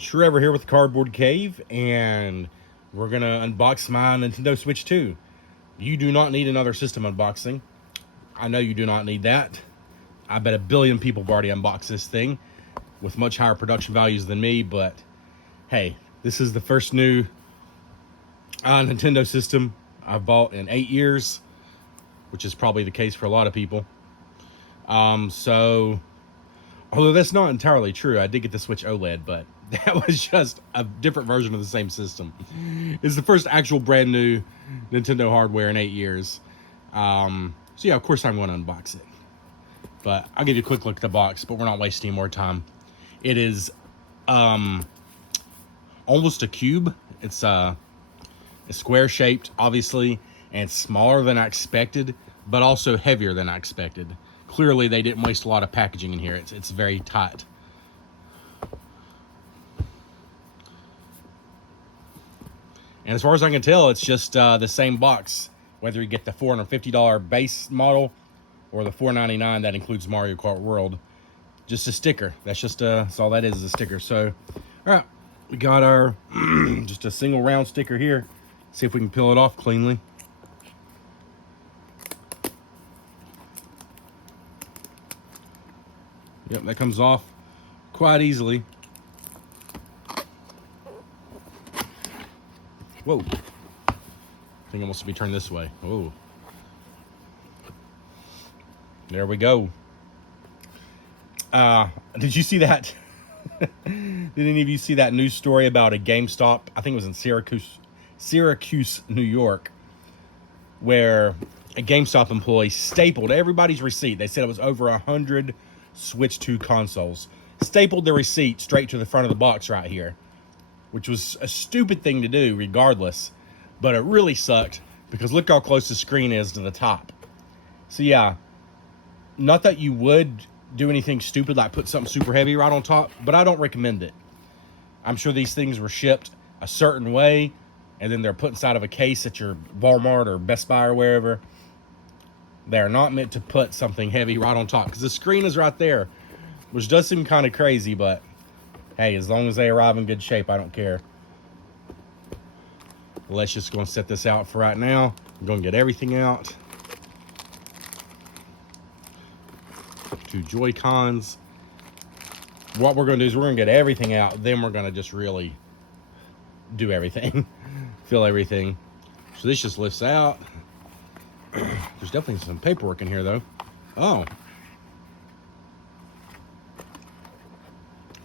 Trevor here with Cardboard Cave, and we're going to unbox my Nintendo Switch 2. You do not need another system unboxing. I know you do not need that. I bet a billion people have already unboxed this thing with much higher production values than me, but hey, this is the first new Nintendo system I've bought in 8 years, which is probably the case for a lot of people. So, although that's not entirely true, I did get the Switch OLED, but that was just a different version of the same system. It's the first actual brand new Nintendo hardware in 8 years. So yeah, of course I'm going to unbox it. But I'll give you a quick look at the box, but we're not wasting any more time. It is almost a cube. It's square shaped, obviously, and smaller than I expected, but also heavier than I expected. Clearly, they didn't waste a lot of packaging in here. It's very tight. And as far as I can tell, it's just the same box, whether you get the $450 base model or the $499 that includes Mario Kart World. Just a sticker. That's all that is a sticker. So, all right, we got our just a single round sticker here. See if we can peel it off cleanly. Yep, that comes off quite easily. Whoa. I think it wants to be turned this way. Oh. There we go. Did you see that? Did any of you see that news story about a GameStop? I think it was in Syracuse, New York, where a GameStop employee stapled everybody's receipt. They said it was over 100 Switch 2 consoles. Stapled the receipt straight to the front of the box right here, which was a stupid thing to do regardless, but it really sucked because look how close the screen is to the top. So yeah, not that you would do anything stupid like put something super heavy right on top, but I don't recommend it. I'm sure these things were shipped a certain way, and then they're put inside of a case at your Walmart or Best Buy or wherever. They're not meant to put something heavy right on top because the screen is right there, which does seem kind of crazy, but hey, as long as they arrive in good shape, I don't care. Let's just go and set this out for right now. I'm going to get everything out. 2 Joy-Cons. What we're going to do is we're going to get everything out. Then we're going to just really do everything. Fill everything. So this just lifts out. There's definitely some paperwork in here, though. Oh.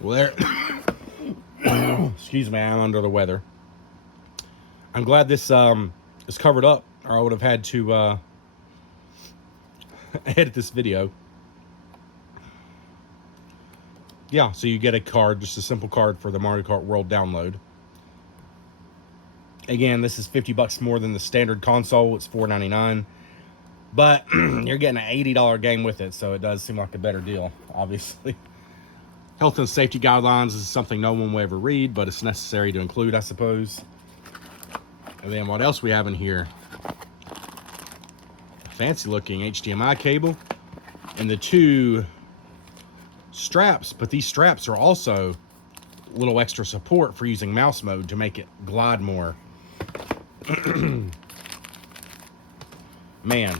Well, there. Excuse me, I'm under the weather. I'm glad this is covered up, or I would have had to edit this video. Yeah, so you get a card, just a simple card for the Mario Kart World download. Again, this is $50 more than the standard console. It's $499. But you're getting an $80 game with it, so it does seem like a better deal, obviously. Health and safety guidelines is something no one will ever read, but it's necessary to include, I suppose. And then what else we have in here? A fancy-looking HDMI cable and the 2 straps, but these straps are also a little extra support for using mouse mode to make it glide more. Man,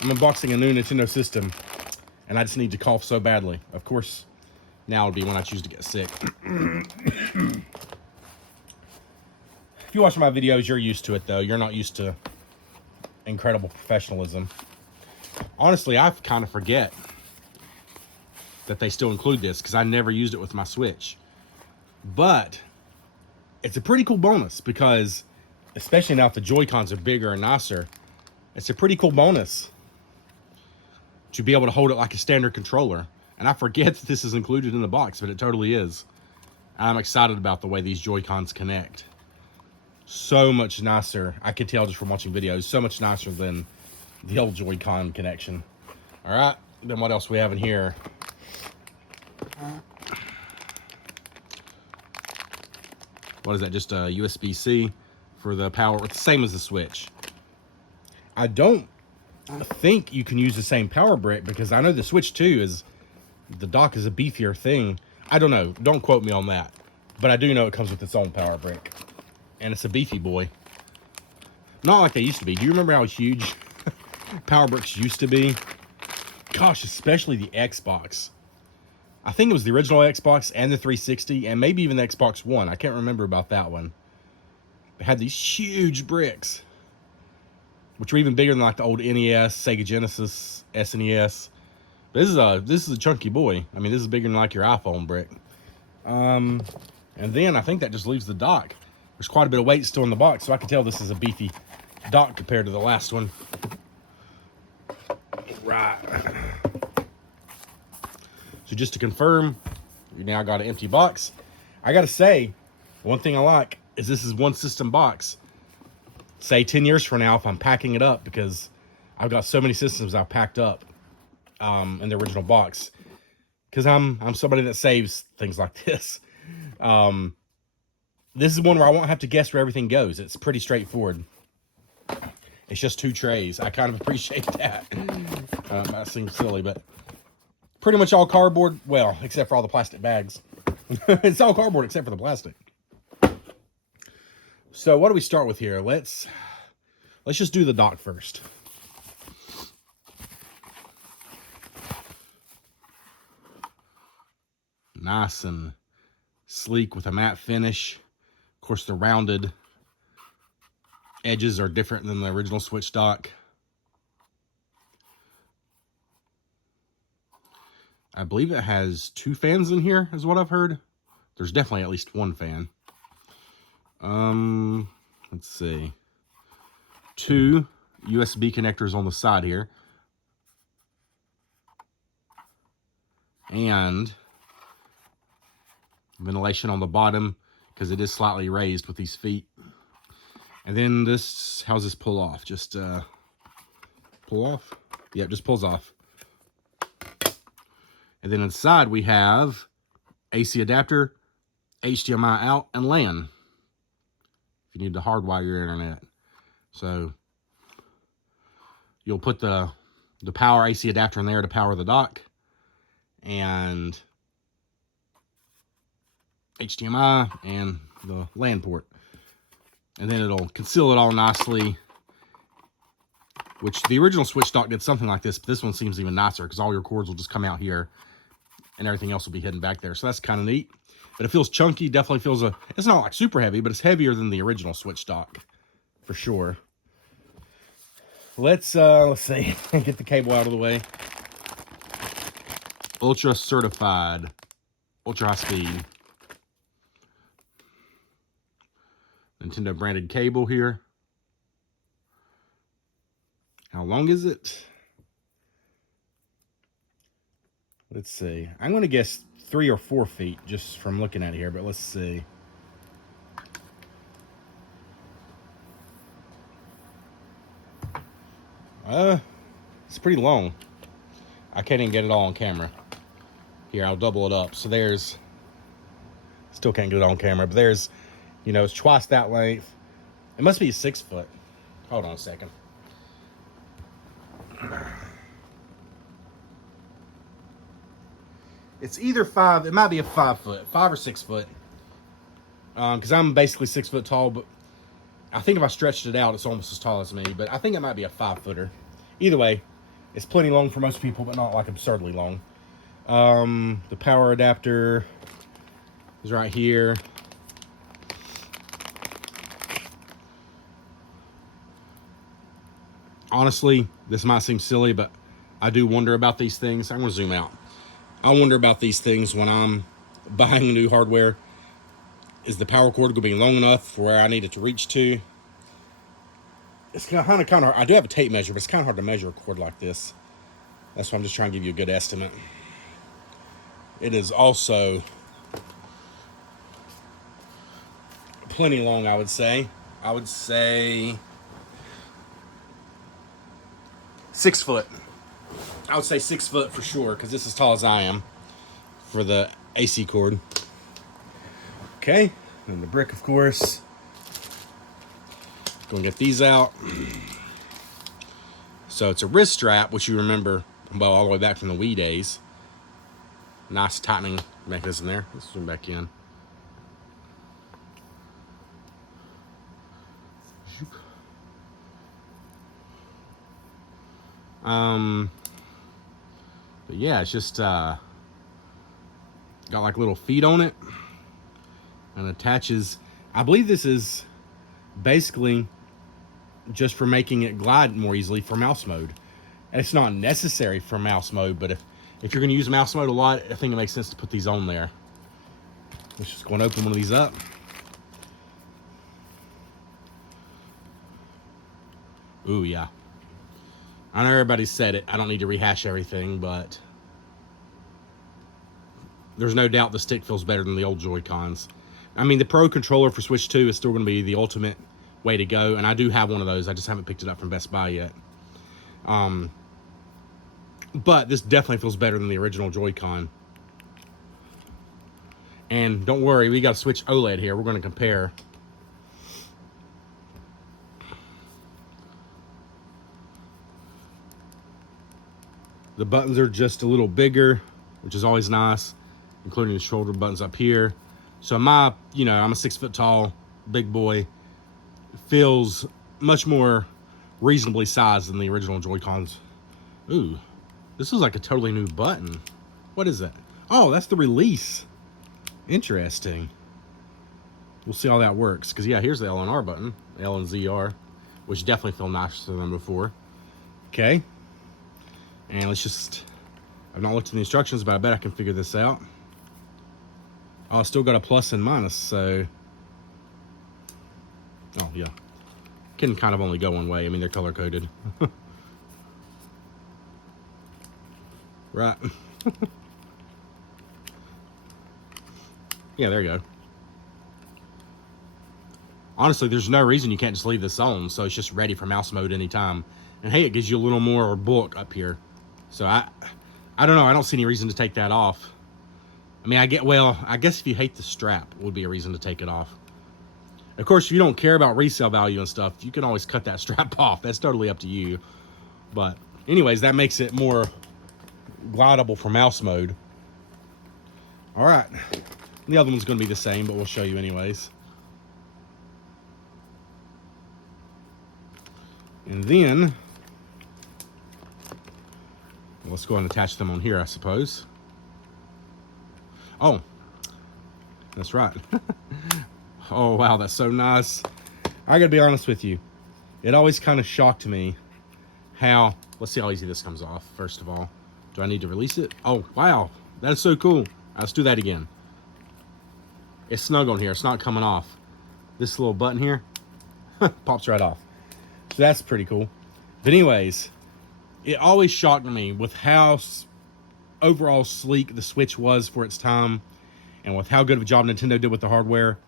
I'm unboxing a new Nintendo system, and I just need to cough so badly. Of course, now would be when I choose to get sick. If you watch my videos, you're used to it, though. You're not used to incredible professionalism. Honestly, I kind of forget that they still include this because I never used it with my Switch. But it's a pretty cool bonus because, especially now that the Joy-Cons are bigger and nicer, it's a pretty cool bonus to be able to hold it like a standard controller. And I forget that this is included in the box, but it totally is. I'm excited about the way these Joy-Cons connect. So much nicer. I could tell just from watching videos, so much nicer than the old Joy-Con connection. All right, then what else we have in here? What is that? Just a USB-C for the power. It's the same as the Switch. I don't think you can use the same power brick because I know the Switch 2 is, the dock is a beefier thing. I don't know. Don't quote me on that. But I do know it comes with its own power brick. And it's a beefy boy. Not like they used to be. Do you remember how huge power bricks used to be? Gosh, especially the Xbox. I think it was the original Xbox and the 360 and maybe even the Xbox One. I can't remember about that one. It had these huge bricks, which were even bigger than like the old NES, Sega Genesis, SNES. This is a chunky boy. I mean, this is bigger than like your iPhone brick. And then I think that just leaves the dock. There's quite a bit of weight still in the box, so I can tell this is a beefy dock compared to the last one. Right. So just to confirm, you now got an empty box. I gotta say, one thing I like is this is one system box. Say 10 years from now, if I'm packing it up, because I've got so many systems I've packed up in the original box, because I'm somebody that saves things like this. This is one where I won't have to guess where everything goes. It's pretty straightforward. It's just 2 trays. I kind of appreciate that. That seems silly, but pretty much all cardboard. Well, except for all the plastic bags. It's all cardboard except for the plastic. So what do we start with here? Let's just do the dock first. Nice and sleek with a matte finish. Of course, the rounded edges are different than the original Switch dock. I believe it has 2 fans in here, is what I've heard. There's definitely at least 1 fan. Let's see. 2 USB connectors on the side here. And ventilation on the bottom, because it is slightly raised with these feet. And then this, how's this pull off? Just pull off? Yeah, it just pulls off. And then inside we have AC adapter, HDMI out, and LAN. If you need to hardwire your internet. So you'll put the power AC adapter in there to power the dock. And HDMI and the LAN port. And then it'll conceal it all nicely. Which the original Switch dock did something like this, but this one seems even nicer because all your cords will just come out here and everything else will be hidden back there. So that's kind of neat. But it feels chunky, definitely feels it's not like super heavy, but it's heavier than the original Switch dock for sure. Let's see, get the cable out of the way. Ultra certified, ultra high speed. Nintendo branded cable here. How long is it? Let's see. I'm going to guess 3 or 4 feet just from looking at it here, but let's see. It's pretty long. I can't even get it all on camera. Here, I'll double it up. So there's, still can't get it on camera, but there's, you know, it's twice that length. It must be 6 foot. Hold on a second. It's either 5, it might be a 5 foot, 5 or 6 foot. Because I'm basically 6 foot tall, but I think if I stretched it out, it's almost as tall as me. But I think it might be a 5 footer. Either way, it's plenty long for most people, but not like absurdly long. The power adapter is right here. Honestly, this might seem silly, but I do wonder about these things. I'm going to zoom out. I wonder about these things when I'm buying new hardware. Is the power cord going to be long enough for where I need it to reach to? It's kind of hard. I do have a tape measure, but it's kind of hard to measure a cord like this. That's why I'm just trying to give you a good estimate. It is also plenty long, I would say. I would say 6 foot. I would say 6 foot for sure, because this is as tall as I am for the AC cord. Okay, and the brick, of course. Go and get these out. So it's a wrist strap, which you remember, well, all the way back from the Wii days. Nice tightening mechanism there. Let's zoom back in. But yeah, it's just got like little feet on it and attaches. I believe this is basically just for making it glide more easily for mouse mode. And it's not necessary for mouse mode, but if you're going to use mouse mode a lot, I think it makes sense to put these on there. Let's just go and open one of these up. Ooh, yeah. I know everybody said it. I don't need to rehash everything, but there's no doubt the stick feels better than the old Joy-Cons. I mean, the Pro controller for Switch 2 is still going to be the ultimate way to go, and I do have one of those. I just haven't picked it up from Best Buy yet. But this definitely feels better than the original Joy-Con. And don't worry, we got a Switch OLED here. We're going to compare. The buttons are just a little bigger, which is always nice, including the shoulder buttons up here. So I'm a 6 foot tall, big boy. It feels much more reasonably sized than the original Joy-Cons. Ooh, this is like a totally new button. What is that? Oh, that's the release. Interesting. We'll see how that works. Because, yeah, here's the L and R button. L and ZR. Which definitely feel nicer than before. Okay. And let's just... I've not looked at the instructions, but I bet I can figure this out. Oh, I still got a plus and minus, so... Oh, yeah. Can kind of only go one way. I mean, they're color-coded. Right. Yeah, there you go. Honestly, there's no reason you can't just leave this on, so it's just ready for mouse mode anytime. And hey, it gives you a little more bulk up here. So I don't know, I don't see any reason to take that off. I mean, I guess if you hate the strap would be a reason to take it off. Of course, if you don't care about resale value and stuff, you can always cut that strap off. That's totally up to you. But anyways, that makes it more glideable for mouse mode. All right. The other one's going to be the same, but we'll show you anyways. And then, let's go and attach them on here, I suppose. Oh, that's right. Oh, wow, that's so nice. I got to be honest with you. It always kind of shocked me how... Let's see how easy this comes off, first of all. Do I need to release it? Oh, wow. That is so cool. Let's do that again. It's snug on here. It's not coming off. This little button here pops right off. So that's pretty cool. But anyways, it always shocked me with how overall sleek the Switch was for its time and with how good of a job Nintendo did with the hardware.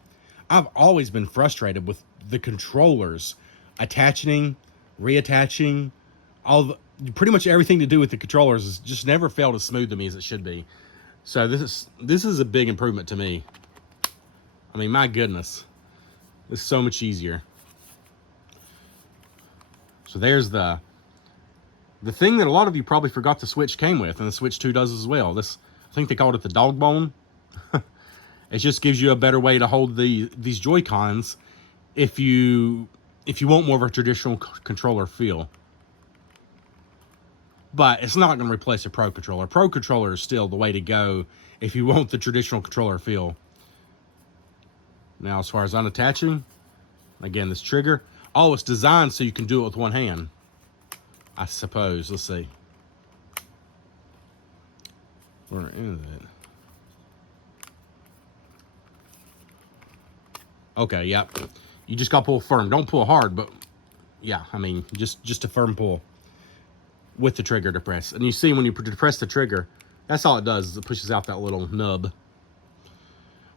I've always been frustrated with the controllers attaching, reattaching, pretty much everything to do with the controllers has just never felt as smooth to me as it should be. So this is a big improvement to me. I mean, my goodness, it's so much easier. So there's the thing that a lot of you probably forgot the Switch came with, and the Switch 2 does as well. This, I think they called it the dog bone. It just gives you a better way to hold these Joy-Cons if you want more of a traditional controller feel. But it's not going to replace a Pro controller. Pro controller is still the way to go if you want the traditional controller feel. Now, as far as unattaching, again, this trigger. Oh, it's designed so you can do it with one hand, I suppose. Let's see. Where is it? Okay, yep. You just got to pull firm. Don't pull hard, but yeah, I mean, just a firm pull with the trigger to press. And you see when you press the trigger, that's all it does, is it pushes out that little nub,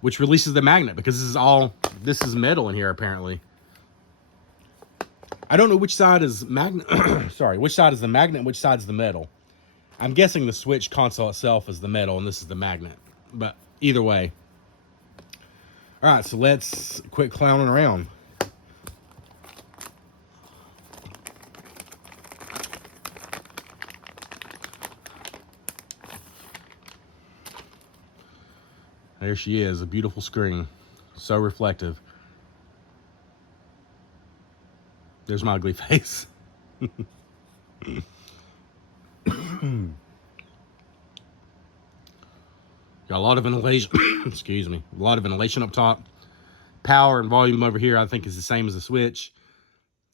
which releases the magnet, because this is metal in here apparently. I don't know which side is magnet. Sorry, which side is the magnet and which side is the metal. I'm guessing the Switch console itself is the metal and this is the magnet. But either way. All right, so let's quit clowning around. There she is, a beautiful screen. So reflective. There's my ugly face. Got a lot of ventilation. Excuse me. A lot of ventilation up top. Power and volume over here, I think, is the same as the Switch.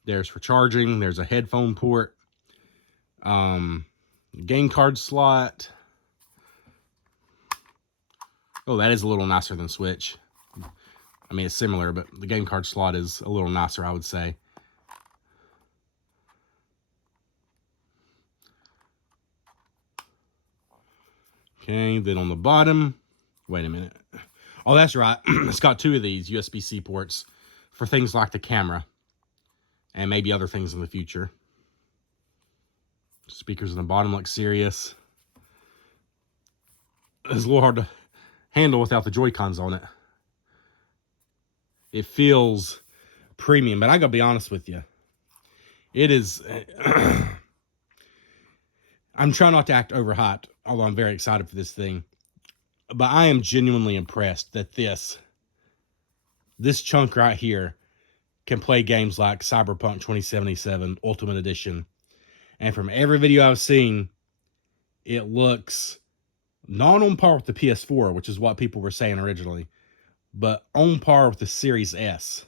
There's for charging. There's a headphone port. Game card slot. Oh, that is a little nicer than Switch. I mean, it's similar, but the game card slot is a little nicer, I would say. Okay, then on the bottom, wait a minute. Oh, that's right. It's got 2 of these USB-C ports for things like the camera and maybe other things in the future. Speakers on the bottom look serious. It's a little hard to handle without the Joy-Cons on it. It feels premium, but I gotta be honest with you. It is... I'm trying not to act overhyped, although I'm very excited for this thing. But I am genuinely impressed that this chunk right here can play games like Cyberpunk 2077 Ultimate Edition. And from every video I've seen, it looks not on par with the PS4, which is what people were saying originally, but on par with the Series S.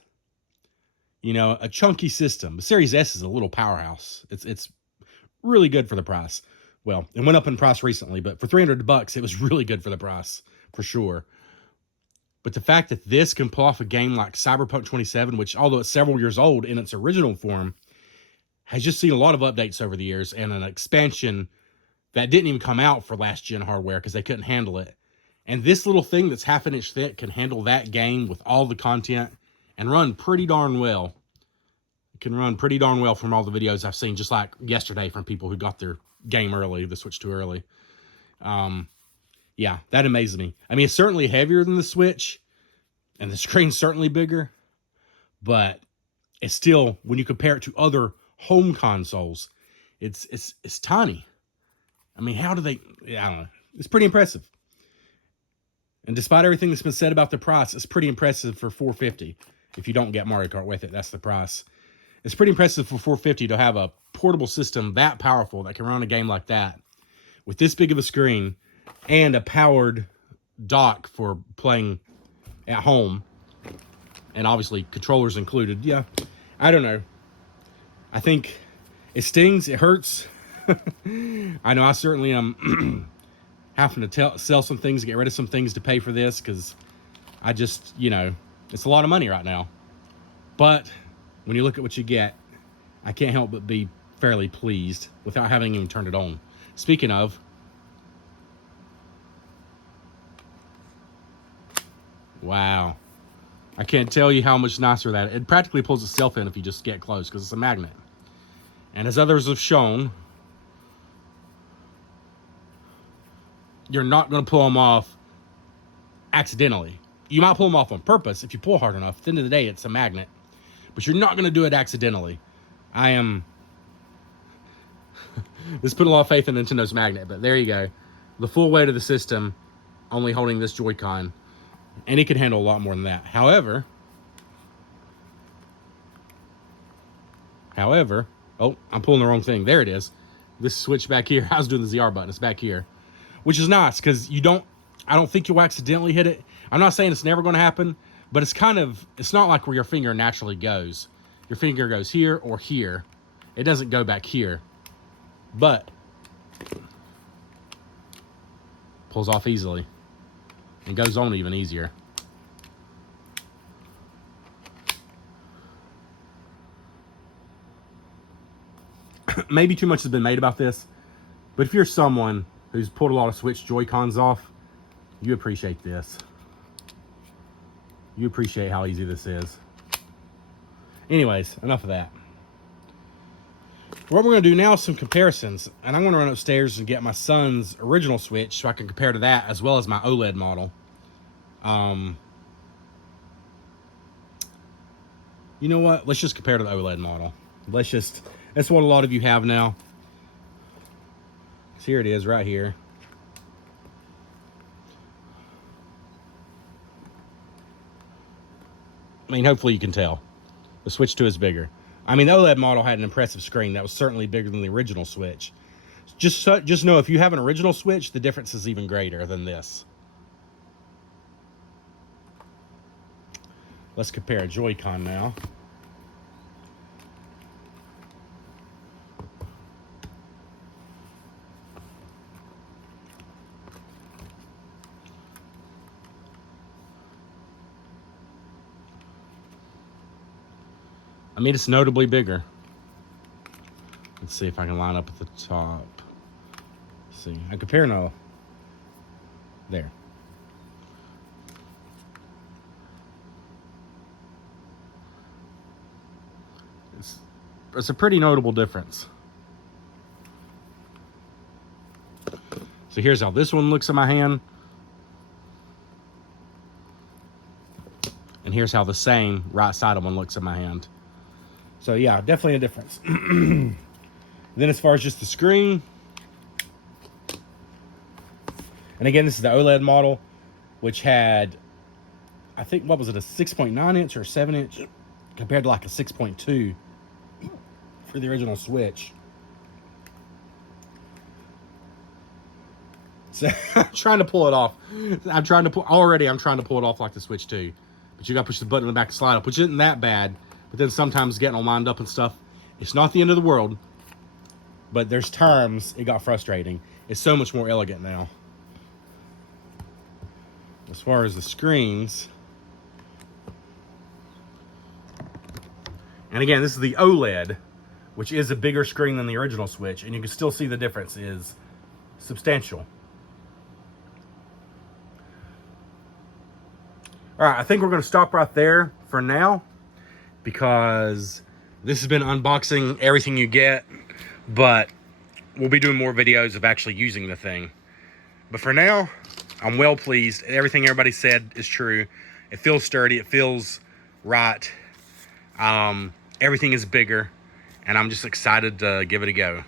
You know, a chunky system. The Series S is a little powerhouse. It's really good for the price. Well, it went up in price recently, but for $300, it was really good for the price, for sure. But the fact that this can pull off a game like Cyberpunk 27, which, although it's several years old in its original form, has just seen a lot of updates over the years and an expansion that didn't even come out for last-gen hardware because they couldn't handle it. And this little thing that's half an inch thick can handle that game with all the content and run pretty darn well. It can run pretty darn well from all the videos I've seen, just like yesterday from people who got their game early, the Switch too early. Yeah, that amazes me. I mean, it's certainly heavier than the Switch, and the screen's certainly bigger, but it's still, when you compare it to other home consoles, it's tiny. I mean, how do they... I don't know. It's pretty impressive. And despite everything that's been said about the price, it's pretty impressive for $450. If you don't get Mario Kart with it, that's the price. It's pretty impressive for $450 to have a portable system that powerful that can run a game like that with this big of a screen and a powered dock for playing at home, and obviously controllers included. Yeah, I don't know. I think it stings. It hurts. I know I certainly am having to sell some things, get rid of some things to pay for this, because I just, you know, it's a lot of money right now. But when you look at what you get, I can't help but be fairly pleased without having even turned it on. Speaking of, wow. I can't tell you how much nicer that is. It practically pulls itself in if you just get close, because it's a magnet. And as others have shown, you're not going to pull them off accidentally. You might pull them off on purpose if you pull hard enough. At the end of the day, it's a magnet. But you're not going to do it accidentally. I am... This put a lot of faith in Nintendo's magnet, but there you go. The full weight of the system, only holding this Joy-Con. And it can handle a lot more than that. However, oh, I'm pulling the wrong thing. There it is. This switch back here. I was doing the ZR button. It's back here. Which is nice, because I don't think you'll accidentally hit it. I'm not saying it's never going to happen, but it's not like where your finger naturally goes. Your finger goes here or here. It doesn't go back here. But pulls off easily and goes on even easier. Maybe too much has been made about this, but if you're someone who's pulled a lot of Switch Joy-Cons off, you appreciate this. You appreciate how easy this is. Anyways, enough of that. What we're going to do now is some comparisons, and I'm going to run upstairs and get my son's original Switch so I can compare to that as well as my OLED model. You know what? Let's just compare to the OLED model. That's what a lot of you have now. So here it is right here. I mean, hopefully you can tell. The Switch 2 is bigger. I mean, the OLED model had an impressive screen that was certainly bigger than the original Switch. Just know if you have an original Switch, the difference is even greater than this. Let's compare a Joy-Con now. I mean, it's notably bigger. Let's see if I can line up at the top. Let's see, I compare now. There. It's a pretty notable difference. So here's how this one looks in my hand. And here's how the same right side of one looks in my hand. So yeah, definitely a difference. Then as far as just the screen, and again, this is the OLED model, which had, I think, what was it, a 6.9 inch or 7 inch compared to like a 6.2 for the original Switch. So I'm trying to pull it off. I'm trying to pull it off like the Switch 2. But you gotta push the button in the back to slide up, which isn't that bad. But then sometimes getting all lined up and stuff, it's not the end of the world. But there's times it got frustrating. It's so much more elegant now. As far as the screens, and again, this is the OLED, which is a bigger screen than the original Switch, and you can still see the difference is substantial. All right, I think we're going to stop right there for now, because this has been unboxing everything you get, but we'll be doing more videos of actually using the thing. But for now, I'm well pleased. Everything everybody said is true. It feels sturdy. It feels right. Everything is bigger, and I'm just excited to give it a go.